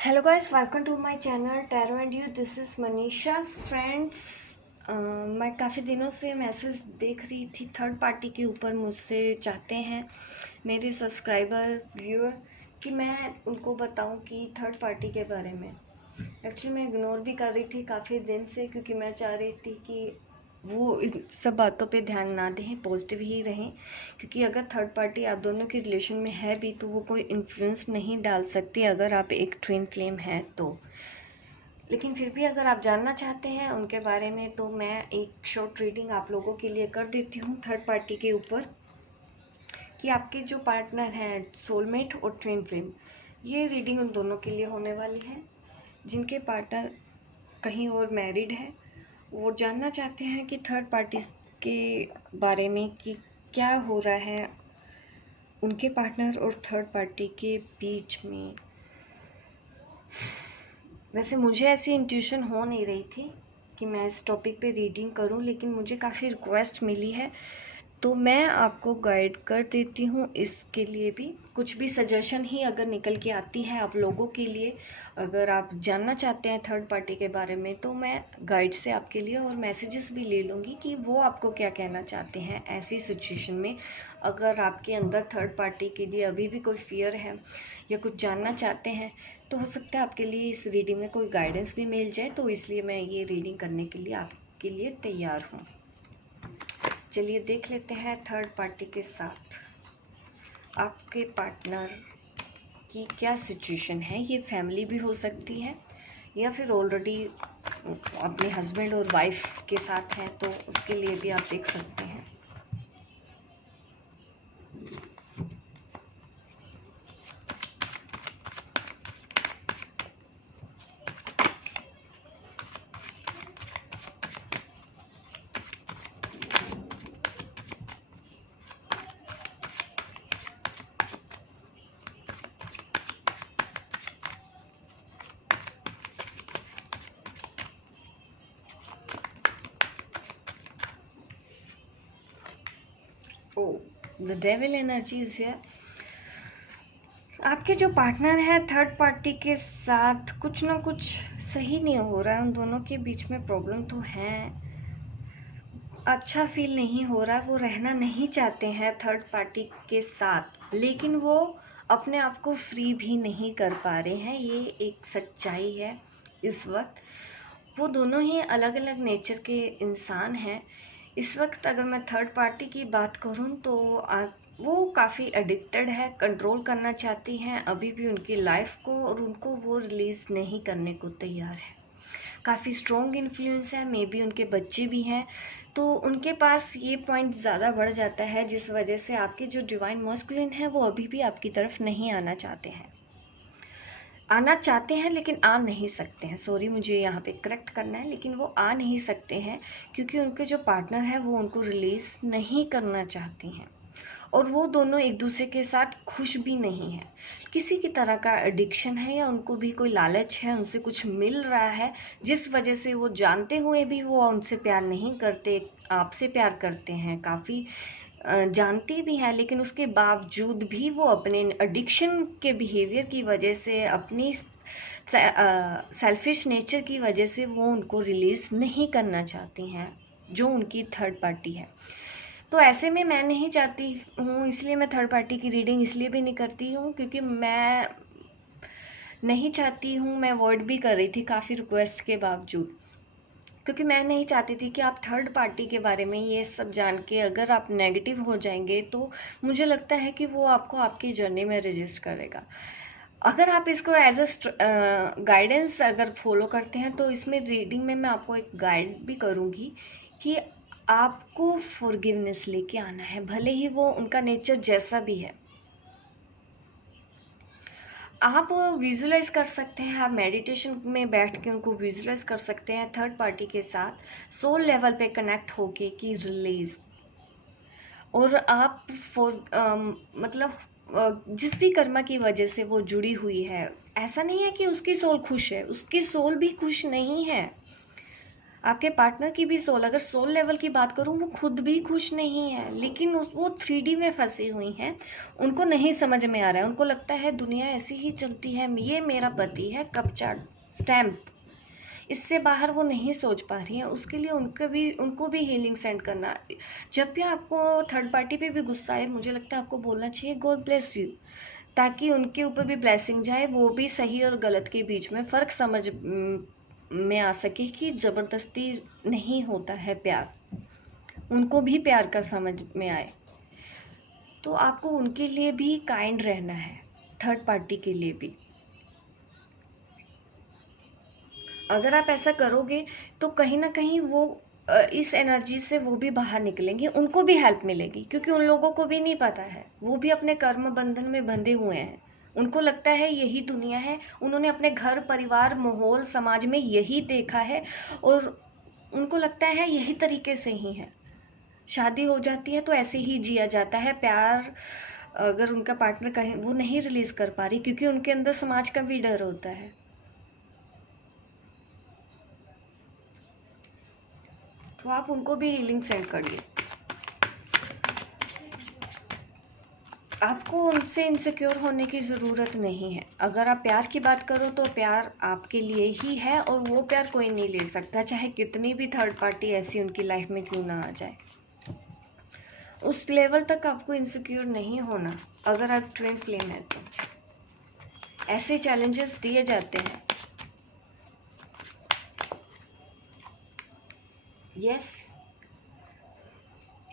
Hello guys, welcome to my channel tarot and you. This is Manisha. Friends, मैं काफ़ी दिनों से मैसेज देख रही थी थर्ड पार्टी के ऊपर। मुझसे चाहते हैं मेरे सब्सक्राइबर व्यूअर कि मैं उनको बताऊं कि थर्ड पार्टी के बारे में। एक्चुअली मैं इग्नोर भी कर रही थी काफ़ी दिन से, क्योंकि मैं चाह रही थी कि वो इस सब बातों पे ध्यान ना दें, पॉजिटिव ही रहें। क्योंकि अगर थर्ड पार्टी आप दोनों के रिलेशन में है भी तो वो कोई इन्फ्लुएंस नहीं डाल सकती अगर आप एक ट्विन फ्लेम हैं तो। लेकिन फिर भी अगर आप जानना चाहते हैं उनके बारे में तो मैं एक शॉर्ट रीडिंग आप लोगों के लिए कर देती हूँ थर्ड पार्टी के ऊपर, कि आपके जो पार्टनर हैं सोलमेट और ट्विन फ्लेम, ये रीडिंग उन दोनों के लिए होने वाली है जिनके पार्टनर कहीं और मैरिड है। वो जानना चाहते हैं कि थर्ड पार्टी के बारे में कि क्या हो रहा है उनके पार्टनर और थर्ड पार्टी के बीच में। वैसे मुझे ऐसी इंट्यूशन हो नहीं रही थी कि मैं इस टॉपिक पे रीडिंग करूं, लेकिन मुझे काफ़ी रिक्वेस्ट मिली है तो मैं आपको गाइड कर देती हूँ। इसके लिए भी कुछ भी सजेशन ही अगर निकल के आती है आप लोगों के लिए, अगर आप जानना चाहते हैं थर्ड पार्टी के बारे में, तो मैं गाइड से आपके लिए और मैसेजेस भी ले लूँगी कि वो आपको क्या कहना चाहते हैं ऐसी सिचुएशन में। अगर आपके अंदर थर्ड पार्टी के लिए अभी भी कोई फियर है या कुछ जानना चाहते हैं तो हो सकता है आपके लिए इस रीडिंग में कोई गाइडेंस भी मिल जाए, तो इसलिए मैं ये रीडिंग करने के लिए आपके लिए तैयार हूँ। चलिए देख लेते हैं थर्ड पार्टी के साथ आपके पार्टनर की क्या सिचुएशन है। ये फैमिली भी हो सकती है या फिर ऑलरेडी अपने हस्बैंड और वाइफ के साथ हैं, तो उसके लिए भी आप देख सकते हैं। द डेविल एनर्जीज है। आपके जो पार्टनर है थर्ड पार्टी के साथ कुछ ना कुछ सही नहीं हो रहा है। उन दोनों के बीच में प्रॉब्लम तो है, अच्छा फील नहीं हो रहा। वो रहना नहीं चाहते हैं थर्ड पार्टी के साथ, लेकिन वो अपने आप को फ्री भी नहीं कर पा रहे हैं। ये एक सच्चाई है। इस वक्त वो दोनों ही अलग अलग नेचर के इंसान हैं। इस वक्त अगर मैं थर्ड पार्टी की बात करूं तो वो काफ़ी एडिक्टेड है, कंट्रोल करना चाहती हैं अभी भी उनकी लाइफ को, और उनको वो रिलीज़ नहीं करने को तैयार है। काफ़ी स्ट्रॉन्ग इन्फ्लुएंस है, मे बी उनके बच्चे भी हैं, तो उनके पास ये पॉइंट ज़्यादा बढ़ जाता है, जिस वजह से आपके जो डिवाइन मस्कुलिन है वो अभी भी आपकी तरफ नहीं आना चाहते हैं। आना चाहते हैं लेकिन आ नहीं सकते हैं। सॉरी, मुझे यहाँ पे करेक्ट करना है, लेकिन वो आ नहीं सकते हैं क्योंकि उनके जो पार्टनर है वो उनको रिलीज़ नहीं करना चाहती हैं, और वो दोनों एक दूसरे के साथ खुश भी नहीं हैं। किसी की तरह का एडिक्शन है या उनको भी कोई लालच है, उनसे कुछ मिल रहा है, जिस वजह से वो जानते हुए भी वो उनसे प्यार नहीं करते, आपसे प्यार करते हैं, काफ़ी जानती भी हैं, लेकिन उसके बावजूद भी वो अपने एडिक्शन के बिहेवियर की वजह से, अपनी सेल्फिश नेचर की वजह से वो उनको रिलीज़ नहीं करना चाहती हैं जो उनकी थर्ड पार्टी है। तो ऐसे में मैं नहीं चाहती हूँ, इसलिए मैं थर्ड पार्टी की रीडिंग इसलिए भी नहीं करती हूँ क्योंकि मैं नहीं चाहती हूँ, मैं अवॉइड भी कर रही थी काफ़ी रिक्वेस्ट के बावजूद, क्योंकि मैं नहीं चाहती थी कि आप थर्ड पार्टी के बारे में ये सब जान के अगर आप नेगेटिव हो जाएंगे तो मुझे लगता है कि वो आपको आपकी जर्नी में रजिस्ट करेगा। अगर आप इसको एज अ गाइडेंस अगर फॉलो करते हैं तो इसमें रीडिंग में मैं आपको एक गाइड भी करूँगी कि आपको फॉरगिवनेस लेके आना है, भले ही वो उनका नेचर जैसा भी है। आप विजुलाइज कर सकते हैं, आप मेडिटेशन में बैठ के उनको विजुलाइज कर सकते हैं थर्ड पार्टी के साथ सोल लेवल पे कनेक्ट होके कि रिलीज। और आप मतलब जिस भी कर्मा की वजह से वो जुड़ी हुई है, ऐसा नहीं है कि उसकी सोल खुश है, उसकी सोल भी खुश नहीं है। आपके पार्टनर की भी सोल, अगर सोल लेवल की बात करूँ, वो खुद भी खुश नहीं है, लेकिन वो 3D में फंसी हुई हैं। उनको नहीं समझ में आ रहा है, उनको लगता है दुनिया ऐसी ही चलती है, ये मेरा पति है, कपचा स्टैम्प। इससे बाहर वो नहीं सोच पा रही हैं। उसके लिए उनको भी हीलिंग सेंड करना। जब भी आपको थर्ड पार्टी पे भी गुस्सा आए, मुझे लगता है आपको बोलना चाहिए गॉड ब्लेस यू, ताकि उनके ऊपर भी ब्लेसिंग जाए, वो भी सही और गलत के बीच में फ़र्क समझ में आ सके कि ज़बरदस्ती नहीं होता है प्यार, उनको भी प्यार का समझ में आए। तो आपको उनके लिए भी काइंड रहना है, थर्ड पार्टी के लिए भी। अगर आप ऐसा करोगे तो कहीं ना कहीं वो इस एनर्जी से वो भी बाहर निकलेंगे, उनको भी हेल्प मिलेगी, क्योंकि उन लोगों को भी नहीं पता है, वो भी अपने कर्म बंधन में बंधे हुए हैं। उनको लगता है यही दुनिया है, उन्होंने अपने घर परिवार माहौल समाज में यही देखा है, और उनको लगता है यही तरीके से ही है। शादी हो जाती है तो ऐसे ही जिया जाता है। प्यार अगर उनका पार्टनर कहीं वो नहीं रिलीज कर पा रही, क्योंकि उनके अंदर समाज का भी डर होता है। तो आप उनको भी हीलिंग सेंड करिए। आपको उनसे इनसिक्योर होने की ज़रूरत नहीं है। अगर आप प्यार की बात करो तो प्यार आपके लिए ही है, और वो प्यार कोई नहीं ले सकता, चाहे कितनी भी थर्ड पार्टी ऐसी उनकी लाइफ में क्यों ना आ जाए। उस लेवल तक आपको इनसिक्योर नहीं होना। अगर आप ट्विन फ्लेम है तो ऐसे चैलेंजेस दिए जाते हैं। यस,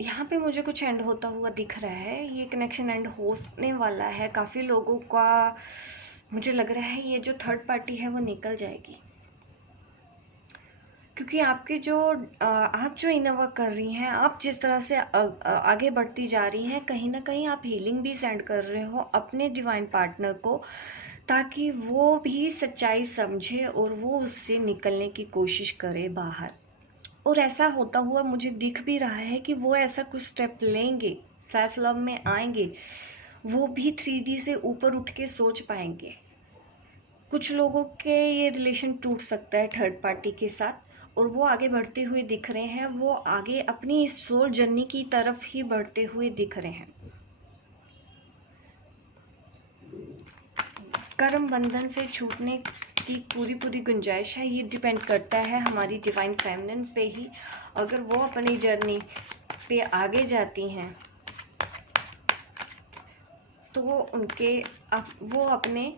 यहाँ पे मुझे कुछ एंड होता हुआ दिख रहा है, ये कनेक्शन एंड होने वाला है। काफ़ी लोगों का मुझे लग रहा है ये जो थर्ड पार्टी है वो निकल जाएगी, क्योंकि आपके जो आप जो इनोवा कर रही हैं, आप जिस तरह से आगे बढ़ती जा रही हैं, कहीं ना कहीं आप हीलिंग भी सेंड कर रहे हो अपने डिवाइन पार्टनर को, ताकि वो भी सच्चाई समझे और वो उससे निकलने की कोशिश करे बाहर। और ऐसा होता हुआ मुझे दिख भी रहा है कि वो ऐसा कुछ स्टेप लेंगे, सेल्फ लव में आएंगे, वो भी 3D से ऊपर उठ के सोच पाएंगे। कुछ लोगों के ये रिलेशन टूट सकता है थर्ड पार्टी के साथ, और वो आगे बढ़ते हुए दिख रहे हैं, वो आगे अपनी इस सोल जर्नी की तरफ ही बढ़ते हुए दिख रहे हैं। कर्म बंधन से छूटने की पूरी पूरी गुंजाइश है। ये डिपेंड करता है हमारी डिवाइन फेमिनिन पे ही। अगर वो अपनी जर्नी पे आगे जाती हैं तो वो अपने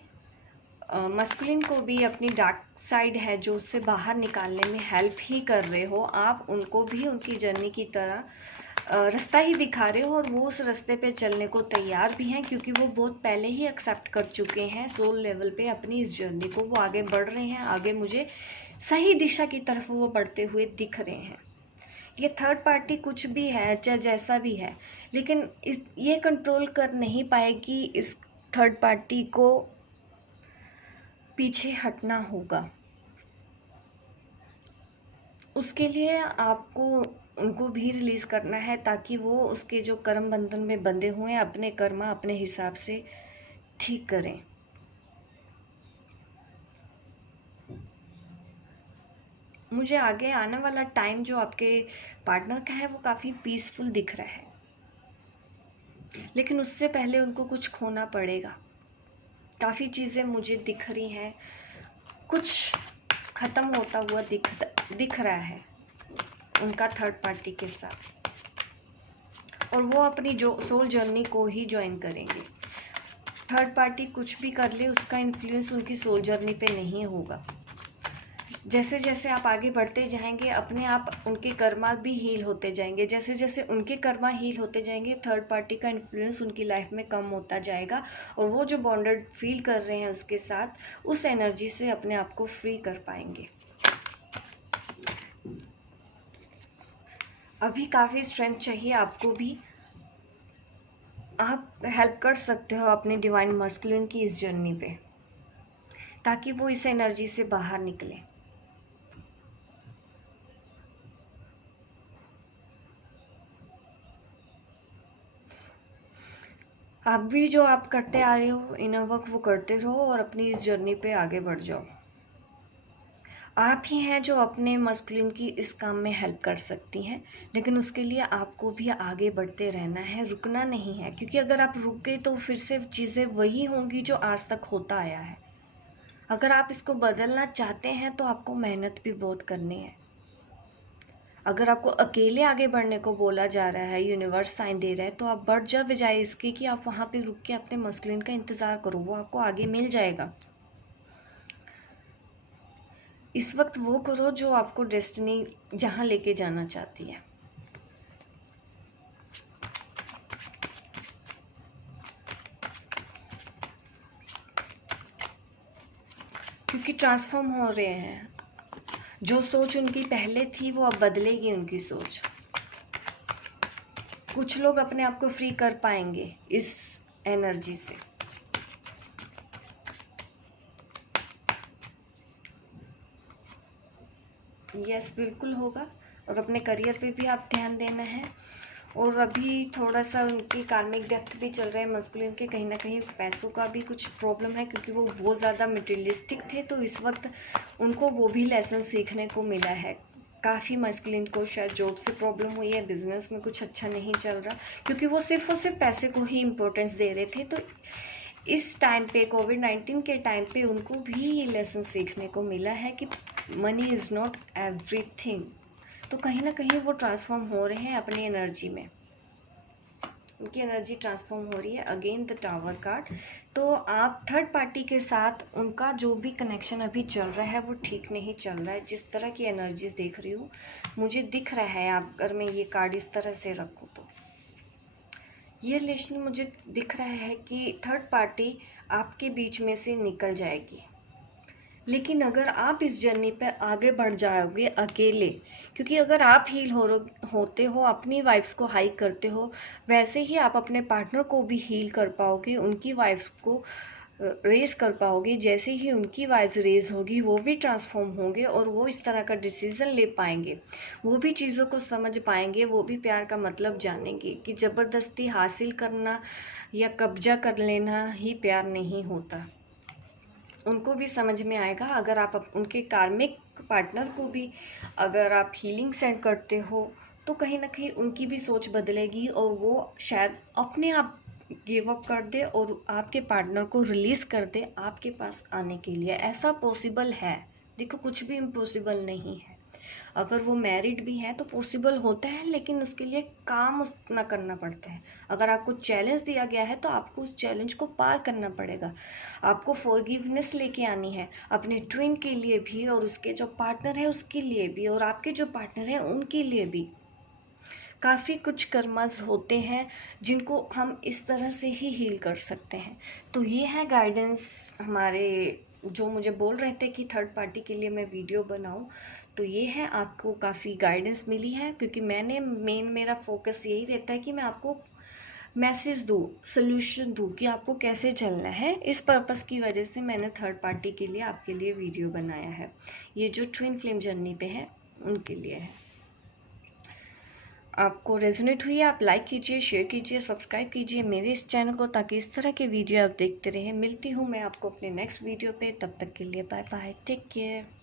मस्कुलिन को भी अपनी डार्क साइड है जो उससे बाहर निकालने में हेल्प ही कर रहे हो। आप उनको भी उनकी जर्नी की तरह रास्ता ही दिखा रहे हो, और वो उस रास्ते पे चलने को तैयार भी हैं, क्योंकि वो बहुत पहले ही एक्सेप्ट कर चुके हैं सोल लेवल पे अपनी इस जर्नी को। वो आगे बढ़ रहे हैं, आगे मुझे सही दिशा की तरफ वो बढ़ते हुए दिख रहे हैं। ये थर्ड पार्टी कुछ भी है, चाहे जैसा भी है, लेकिन ये कंट्रोल कर नहीं पाएगी। इस थर्ड पार्टी को पीछे हटना होगा। उसके लिए आपको उनको भी रिलीज़ करना है, ताकि वो उसके जो कर्म बंधन में बंधे हुए हैं अपने कर्म अपने हिसाब से ठीक करें। मुझे आगे आने वाला टाइम जो आपके पार्टनर का है वो काफ़ी पीसफुल दिख रहा है, लेकिन उससे पहले उनको कुछ खोना पड़ेगा। काफ़ी चीज़ें मुझे दिख रही हैं, कुछ ख़त्म होता हुआ दिख रहा है उनका थर्ड पार्टी के साथ, और वो अपनी जो सोल जर्नी को ही ज्वाइन करेंगे। थर्ड पार्टी कुछ भी कर ले, उसका इन्फ्लुएंस उनकी सोल जर्नी पे नहीं होगा। जैसे जैसे आप आगे बढ़ते जाएंगे, अपने आप उनके कर्मा भी हील होते जाएंगे। जैसे जैसे उनके कर्मा हील होते जाएंगे, थर्ड पार्टी का इन्फ्लुएंस उनकी लाइफ में कम होता जाएगा, और वो जो बॉन्डेड फील कर रहे हैं उसके साथ, उस एनर्जी से अपने आप को फ्री कर पाएंगे। अभी काफ़ी स्ट्रेंथ चाहिए आपको भी। आप हेल्प कर सकते हो अपने डिवाइन मस्कुलिन की इस जर्नी पे, ताकि वो इस एनर्जी से बाहर निकले। आप भी जो आप करते आ रहे हो इनर वर्क वो करते रहो, और अपनी इस जर्नी पे आगे बढ़ जाओ। आप ही हैं जो अपने मस्कुलिन की इस काम में हेल्प कर सकती हैं, लेकिन उसके लिए आपको भी आगे बढ़ते रहना है, रुकना नहीं है, क्योंकि अगर आप रुक गए तो फिर से चीज़ें वही होंगी जो आज तक होता आया है। अगर आप इसको बदलना चाहते हैं तो आपको मेहनत भी बहुत करनी है। अगर आपको अकेले आगे बढ़ने को बोला जा रहा है, यूनिवर्स साइन दे रहा है, तो आप बढ़ जाओ, बजाय इसके कि आप वहाँ पे रुक के अपने मस्कुलिन का इंतज़ार करो, वो आपको आगे मिल जाएगा। इस वक्त वो करो जो आपको डेस्टिनी जहाँ लेके जाना चाहती है। क्योंकि ट्रांसफॉर्म हो रहे हैं, जो सोच उनकी पहले थी वो अब बदलेगी उनकी सोच। कुछ लोग अपने आप को फ्री कर पाएंगे इस एनर्जी से। यस, बिल्कुल होगा। और अपने करियर पे भी आप ध्यान देना है। और अभी थोड़ा सा उनकी कार्मिक डेप्थ भी चल रहा है मस्कुलिन के, कहीं ना कहीं पैसों का भी कुछ प्रॉब्लम है, क्योंकि वो बहुत ज़्यादा मटेरियलिस्टिक थे, तो इस वक्त उनको वो भी लेसन सीखने को मिला है। काफ़ी मस्कुलिन को शायद जॉब से प्रॉब्लम हुई है, बिजनेस में कुछ अच्छा नहीं चल रहा, क्योंकि वो सिर्फ और सिर्फ पैसे को ही इम्पोर्टेंस दे रहे थे। तो इस टाइम पे, कोविड-19 के टाइम पे, उनको भी ये लेसन सीखने को मिला है कि मनी इज़ नॉट एवरीथिंग। तो कहीं ना कहीं वो ट्रांसफॉर्म हो रहे हैं अपनी एनर्जी में, उनकी एनर्जी ट्रांसफॉर्म हो रही है। Again the tower card. तो आप थर्ड पार्टी के साथ उनका जो भी कनेक्शन अभी चल रहा है वो ठीक नहीं चल रहा है। जिस तरह की एनर्जीज देख रही हूँ, मुझे दिख रहा है, आप अगर मैं ये कार्ड इस तरह से रखूँ तो ये रिलेशन मुझे दिख रहा है कि थर्ड पार्टी आपके बीच में से निकल जाएगी। लेकिन अगर आप इस जर्नी पे आगे बढ़ जाओगे अकेले, क्योंकि अगर आप हील होते हो, अपनी वाइब्स को हाई करते हो, वैसे ही आप अपने पार्टनर को भी हील कर पाओगे, उनकी वाइब्स को रेज कर पाओगे। जैसे ही उनकी वाइब्स रेज होगी, वो भी ट्रांसफॉर्म होंगे और वो इस तरह का डिसीज़न ले पाएंगे, वो भी चीज़ों को समझ पाएंगे, वो भी प्यार का मतलब जानेंगे कि ज़बरदस्ती हासिल करना या कब्जा कर लेना ही प्यार नहीं होता। उनको भी समझ में आएगा। अगर आप उनके कार्मिक पार्टनर को भी अगर आप हीलिंग सेंड करते हो, तो कहीं ना कहीं उनकी भी सोच बदलेगी और वो शायद अपने आप गिव अप कर दे और आपके पार्टनर को रिलीज़ कर दे आपके पास आने के लिए। ऐसा पॉसिबल है। देखो, कुछ भी इम्पॉसिबल नहीं है। अगर वो मैरिड भी है तो पॉसिबल होता है, लेकिन उसके लिए काम उतना करना पड़ता है। अगर आपको चैलेंज दिया गया है तो आपको उस चैलेंज को पार करना पड़ेगा। आपको फॉरगिवनेस लेके आनी है, अपने ट्विन के लिए भी और उसके जो पार्टनर है उसके लिए भी, और आपके जो पार्टनर हैं उनके लिए भी। काफ़ी कुछ कर्मस होते हैं जिनको हम इस तरह से ही हील कर सकते हैं। तो ये है गाइडेंस हमारे, जो मुझे बोल रहे थे कि थर्ड पार्टी के लिए मैं वीडियो बनाऊं, तो ये है, आपको काफ़ी गाइडेंस मिली है, क्योंकि मेरा फोकस यही रहता है कि मैं आपको मैसेज दूँ, सोल्यूशन दूँ कि आपको कैसे चलना है। इस पर्पस की वजह से मैंने थर्ड पार्टी के लिए आपके लिए वीडियो बनाया है। ये जो ट्विन फ्लेम जर्नी पे है उनके लिए है। आपको रेजोनेट हुई है, आप लाइक कीजिए, शेयर कीजिए, सब्सक्राइब कीजिए मेरे इस चैनल को, ताकि इस तरह के वीडियो आप देखते रहें। मिलती हूँ मैं आपको अपने नेक्स्ट वीडियो पे, तब तक के लिए बाय बाय, टेक केयर।